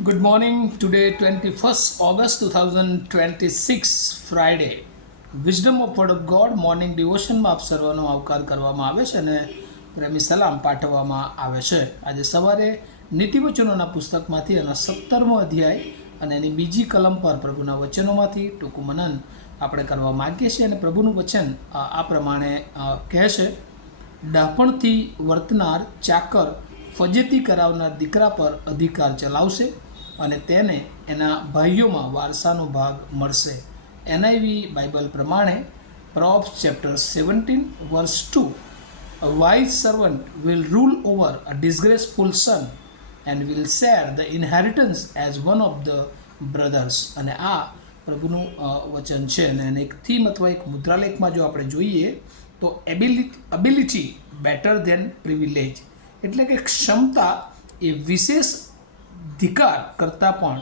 Good morning. Today, 21st August 2026, Friday. Wisdom of word of God morning ડિવોશનમાં આપ સર્વનો આવકાર કરવામાં આવે છે અને પ્રેમી સલામ પાઠવવામાં આવે છે. આજે સવારે નીતિવચનોના પુસ્તકમાંથી એના 17મો અધ્યાય અને એની બીજી કલમ પર પ્રભુના વચનોમાંથી ટૂંકું મનન આપણે કરવા માગીએ છીએ અને પ્રભુનું વચન આ પ્રમાણે કહે છે: ડહાપણથી વર્તનાર ચાકર ફજેતી કરાવનાર દીકરા પર અધિકાર ચલાવશે અને તેને એના ભાઈઓમાં વારસાનો ભાગ મળશે. એનઆઈવી બાઇબલ પ્રમાણે Proverbs chapter 17 verse 2, a wise servant will rule over a disgraceful son and will share the inheritance as one of the brothers. અને આ પ્રભુનું વચન છે અને એને એક થીમ અથવા એક મુદ્રાલેખમાં જો આપણે જોઈએ તો એબિલિટી બેટર ધેન પ્રિવિલેજ, એટલે કે ક્ષમતા એ વિશેષ અધિકાર કરતાં પણ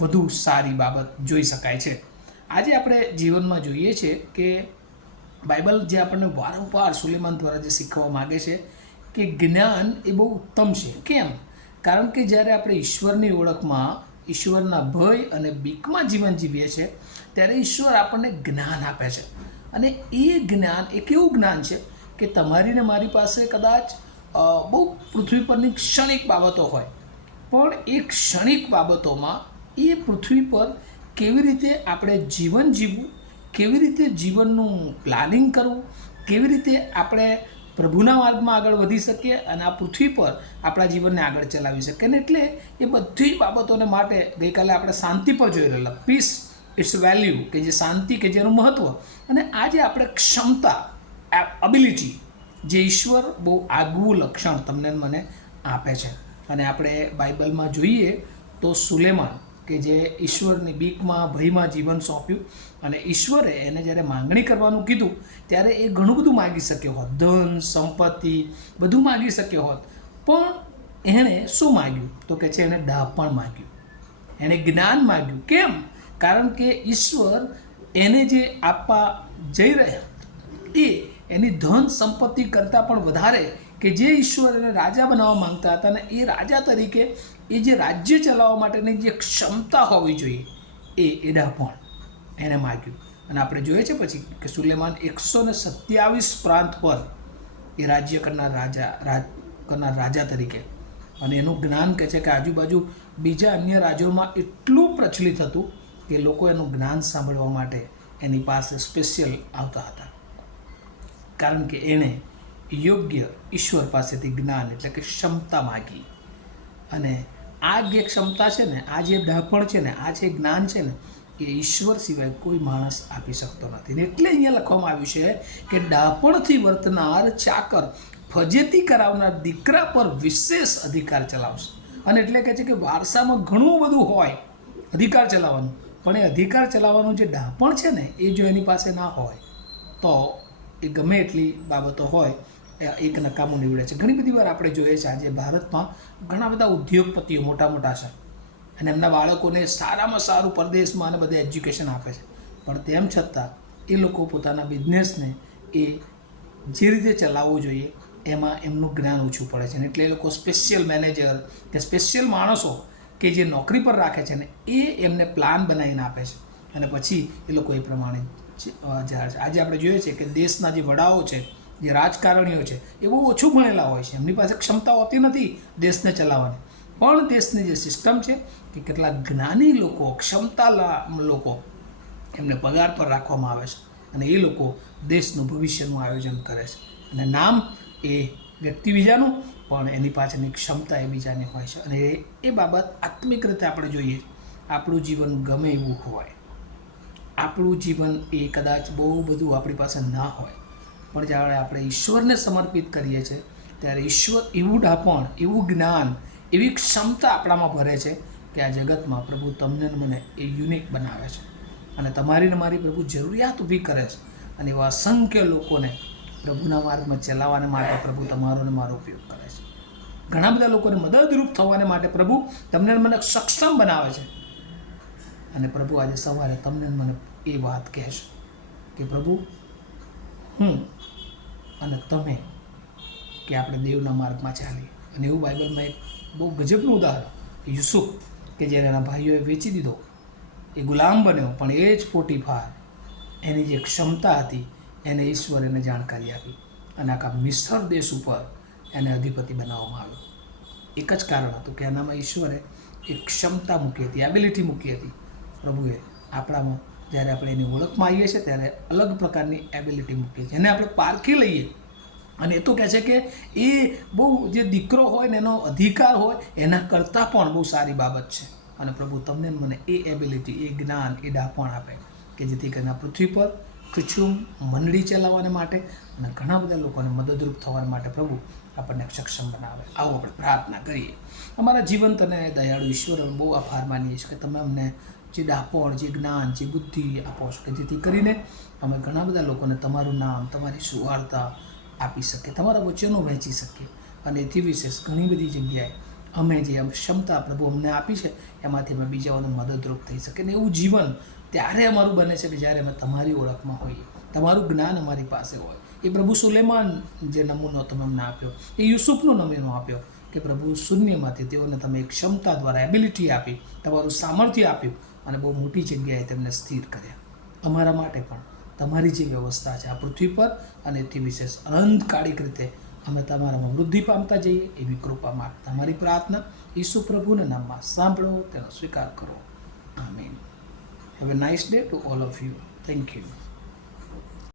વધુ સારી બાબત જોઈ શકાય છે. આજે આપણે જીવનમાં જોઈએ છે કે બાઇબલ જે આપણને વારંવાર સુલેમાન દ્વારા જે શીખવવા માગે છે કે જ્ઞાન એ બહુ ઉત્તમ છે. કેમ? કારણ કે જ્યારે આપણે ઈશ્વરની ઓળખમાં, ઈશ્વરના ભય અને બીકમાં જીવન જીવીએ છીએ ત્યારે ઈશ્વર આપણને જ્ઞાન આપે છે. અને એ જ્ઞાન એક એવું જ્ઞાન છે કે તમારી ને મારી પાસે કદાચ બહુ પૃથ્વી પરની ક્ષણિક બાબતો હોય, પણ એ ક્ષણિક બાબતોમાં એ પૃથ્વી પર કેવી રીતે આપણે જીવન જીવવું, કેવી રીતે જીવનનું પ્લાનિંગ કરવું, કેવી રીતે આપણે પ્રભુના માર્ગમાં આગળ વધી શકીએ અને આ પૃથ્વી પર આપણા જીવનને આગળ ચલાવી શકીએ. ને એટલે એ બધી જ બાબતોને માટે ગઈકાલે આપણે શાંતિ પર જોઈ રહેલા, પીસ ઇટ્સ વેલ્યુ, કે જે શાંતિ, કે જેનું મહત્ત્વ. અને આજે આપણે ક્ષમતા, એબિલિટી, જે ઈશ્વર બહુ આગવું લક્ષણ તમને મને આપે છે. અને આપણે બાઇબલમાં જોઈએ તો સુલેમાન, કે જે ઈશ્વરની બીકમાં, ભયમાં જીવન સોંપ્યું અને ઈશ્વરે એને જ્યારે માંગણી કરવાનું કીધું ત્યારે એ ઘણું બધું માગી શક્યો હોત, ધન, સંપત્તિ બધું માગી શક્યો હોત. પણ એણે શું માગ્યું? તો કે છે એણે ડહાપણ માગ્યું, એણે જ્ઞાન માગ્યું. કેમ? કારણ કે ઈશ્વર એને જે આપવા જઈ રહ્યા એ એની ધન સંપત્તિ કરતાં પણ વધારે, કે જે ઈશ્વર એને રાજા બનાવવા માંગતા હતા, અને એ રાજા તરીકે એ જે રાજ્ય ચલાવવા માટેની જે ક્ષમતા હોવી જોઈએ એ ડહાપણ એને માગ્યું. અને આપણે જોઈએ છે પછી કે સુલેમાન 127 પ્રાંત પર એ રાજ્ય કરનાર રાજા તરીકે, અને એનું જ્ઞાન કહે છે કે આજુબાજુ બીજા અન્ય રાજ્યોમાં એટલું પ્રચલિત હતું કે લોકો એનું જ્ઞાન સાંભળવા માટે એની પાસે સ્પેશિયલ આવતા હતા, કારણ કે એણે યોગ્ય ઈશ્વર પાસેથી જ્ઞાન, એટલે કે ક્ષમતા માગી. અને આ જે ક્ષમતા છે ને, આ જે ડહાપણ છે ને, આ જે જ્ઞાન છે ને, એ ઈશ્વર સિવાય કોઈ માણસ આપી શકતો નથી. ને એટલે અહીંયા લખવામાં આવ્યું છે કે ડહાપણથી વર્તનાર ચાકર ફજેતી કરાવનાર દીકરા પર વિશેષ અધિકાર ચલાવશે. અને એટલે કહે છે કે વારસામાં ઘણું બધું હોય અધિકાર ચલાવવાનું, પણ એ અધિકાર ચલાવવાનું જે ડહાપણ છે ને, એ જો એની પાસે ના હોય તો એ ગમે એટલી બાબતો હોય એક નકામું નીવડે છે. ઘણી બધી વાર આપણે જોઈએ છે આજે ભારતમાં ઘણા બધા ઉદ્યોગપતિઓ મોટા મોટા છે અને એમના બાળકોને સારામાં સારું પરદેશમાં અને બધા એજ્યુકેશન આપે છે, પણ તેમ છતાં એ લોકો પોતાના બિઝનેસને એ જે રીતે ચલાવવું જોઈએ એમાં એમનું જ્ઞાન ઓછું પડે છે. એટલે એ લોકો સ્પેશિયલ મેનેજર કે સ્પેશિયલ માણસો કે જે નોકરી પર રાખે છે ને, એ એમને પ્લાન બનાવીને આપે છે અને પછી એ લોકો એ પ્રમાણે જાય છે. આજે આપણે જોઈએ છીએ કે દેશના જે વડાઓ છે, જે રાજકારણીઓ છે, એ બહુ ઓછું ભણેલા હોય છે, એમની પાસે ક્ષમતા હોતી નથી દેશને ચલાવવાની. પણ દેશની જે સિસ્ટમ છે કે કેટલાક જ્ઞાની લોકો, ક્ષમતા લોકો, એમને પગાર પર રાખવામાં આવે છે અને એ લોકો દેશનું ભવિષ્યનું આયોજન કરે છે. અને નામ એ વ્યક્તિ બીજાનું, પણ એની પાછળની ક્ષમતા એ બીજાની હોય છે. અને એ બાબત આત્મિક રીતે આપણે જોઈએ, આપણું જીવન ગમે એવું હોય, આપણું જીવન એ કદાચ બહુ બધું આપણી પાસે ના હોય, પણ જ્યારે આપણે ઈશ્વરને સમર્પિત કરીએ છીએ ત્યારે ઈશ્વર એવું ડહાપણ, એવું જ્ઞાન, એવી ક્ષમતા આપણામાં ભરે છે કે આ જગતમાં પ્રભુ તમને ને મને એ યુનિક બનાવે છે. અને તમારી ને મારી પ્રભુ જરૂરિયાત ઊભી કરે છે. અને એવા અસંખ્ય લોકોને પ્રભુના માર્ગમાં ચલાવવાને માટે પ્રભુ તમારો ને મારો ઉપયોગ કરે છે. ઘણા બધા લોકોને મદદરૂપ થવાને માટે પ્રભુ તમને મને સક્ષમ બનાવે છે. અને પ્રભુ આજે સવારે તમને મને એ વાત કહેશે કે પ્રભુ, હું અને તમે, કે આપણે દેવના માર્ગમાં ચાલીએ. અને એવું બાઇબલમાં એક બહુ ગજબનું ઉદાહરણ યુસુફ, કે જેને એના ભાઈઓએ વેચી દીધો, એ ગુલામ બન્યો, પણ એ જ પોટીફાર એની જે ક્ષમતા હતી એને ઈશ્વર એને જાણકારી આપી અને આખા મિસ્ર દેશ ઉપર એને અધિપતિ બનાવવામાં આવ્યો. એક જ કારણ હતું કે એનામાં ઈશ્વરે એક ક્ષમતા મૂકી હતી, એબિલિટી મૂકી હતી. પ્રભુએ આપણામાં જ્યારે આપણે એની ઓળખમાં આવીએ છીએ ત્યારે અલગ પ્રકારની એબિલિટી મૂકીએ છીએ, જેને આપણે પારખી લઈએ. અને એ તો કહે છે કે એ બહુ જે દીકરો હોય ને એનો અધિકાર હોય એના કરતાં પણ બહુ સારી બાબત છે. અને પ્રભુ તમને મને એ એબિલિટી, એ જ્ઞાન, એ ડાપણ આપે કે જેથી કરીને આ પૃથ્વી પર કુછુમ મંડળી ચલાવવાને માટે અને ઘણા બધા લોકોને મદદરૂપ થવા માટે પ્રભુ આપણને સક્ષમ બનાવે. આવો આપણે પ્રાર્થના કરીએ. અમારા જીવંત અને દયાળુ ઈશ્વર, બહુ આભાર માનીએ છીએ કે તમે અમને જે ડાપણ, જે જ્ઞાન, જે બુદ્ધિ આપો છો કે જેથી કરીને અમે ઘણા બધા લોકોને તમારું નામ, તમારી સુવાર્તા આપી શકીએ, તમારા વચનો વહેંચી શકીએ. અને એથી વિશેષ ઘણી બધી જગ્યાએ અમે જે ક્ષમતા પ્રભુ અમને આપી છે એમાંથી અમે બીજાઓને મદદરૂપ થઈ શકીએ. ને એવું જીવન ત્યારે અમારું બને છે કે જ્યારે અમે તમારી ઓળખમાં હોઈએ, તમારું જ્ઞાન અમારી પાસે હોય. એ પ્રભુ સુલેમાન જે નમૂનો તમે અમને આપ્યો, એ યુસુફનો નમૂનો આપ્યો કે પ્રભુ શૂન્યમાંથી તેઓને તમે એક ક્ષમતા દ્વારા એબિલિટી આપી, તમારું સામર્થ્ય આપ્યું અને બહુ મોટી જગ્યાએ તેમને સ્થિર કર્યા. અમારા માટે પણ તમારી જે વ્યવસ્થા છે આ પૃથ્વી પર અને એથી વિશેષ અનંતકાળિક રીતે અમે તમારામાં વૃદ્ધિ પામતા જઈએ એવી કૃપા માંગતા અમારી પ્રાર્થના ઈસુ પ્રભુના નામમાં સાંભળો, તેનો સ્વીકાર કરો. આમીન. Have a nice day to all of you. Thank you.